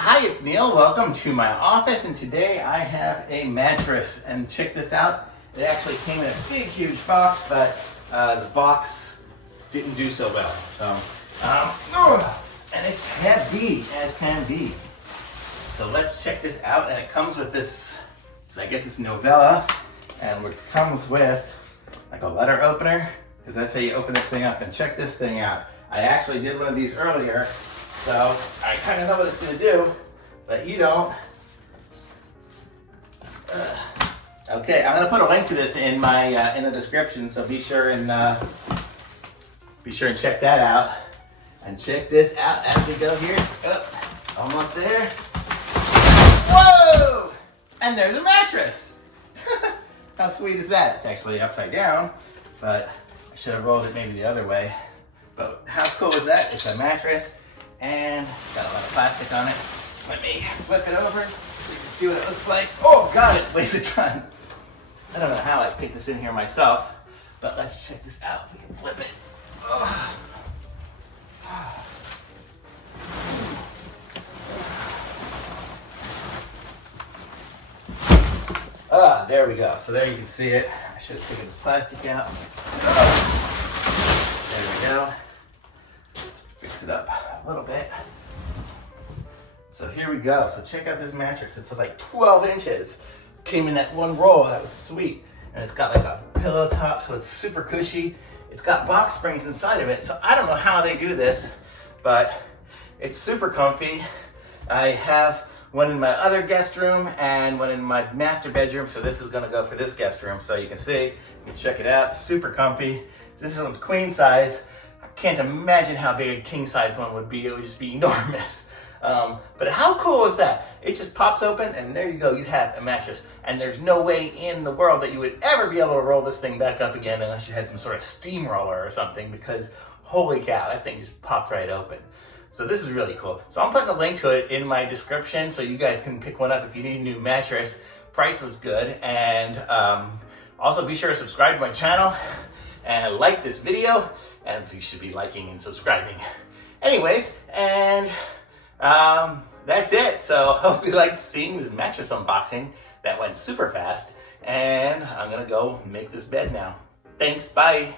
Hi, it's Neil. Welcome to my office, and today I have a mattress. And check this out. It actually came in a big, huge box, but the box didn't do so well. And it's heavy as can be. So let's check this out. And it comes with this, I guess it's Novilla, and it comes with like a letter opener, because that's how you open this thing up. And check this thing out. I actually did one of these earlier, so I kind of know what it's going to do, but you don't. Okay, I'm going to put a link to this in my in the description, so be sure and check that out. And check this out as we go here. Oh, almost there. Whoa! And there's a mattress. How sweet is that? It's actually upside down, but I should have rolled it maybe the other way. But how cool is that? It's a mattress and got a lot of plastic on it. Let me flip it over so you can see what it looks like. Oh God, it weighs a ton. I don't know how I picked this in here myself, but let's check this out. If we can flip it. There we go. So there you can see it. I should have taken the plastic out. There we go. Let's fix it up a little bit. So here we go. So check out this mattress. It's like 12 inches. Came in that one roll. That was sweet. And it's got like a pillow top, so it's super cushy. It's got box springs inside of it. So I don't know how they do this, but it's super comfy. I have one in my other guest room and one in my master bedroom. So this is gonna go for this guest room. So you can see, you can check it out. Super comfy. This one's queen size. I can't imagine how big a king size one would be. It would just be enormous. But how cool is that? It just pops open and there you go. You have a mattress. And there's no way in the world that you would ever be able to roll this thing back up again unless you had some sort of steamroller or something, because holy cow, that thing just popped right open. So this is really cool. So I'm putting a link to it in my description so you guys can pick one up if you need a new mattress. Price was good. And also be sure to subscribe to my channel and like this video. And you should be liking and subscribing. Anyways, and that's it. So hope you liked seeing this mattress unboxing. That went super fast. And I'm gonna go make this bed now. Thanks, bye.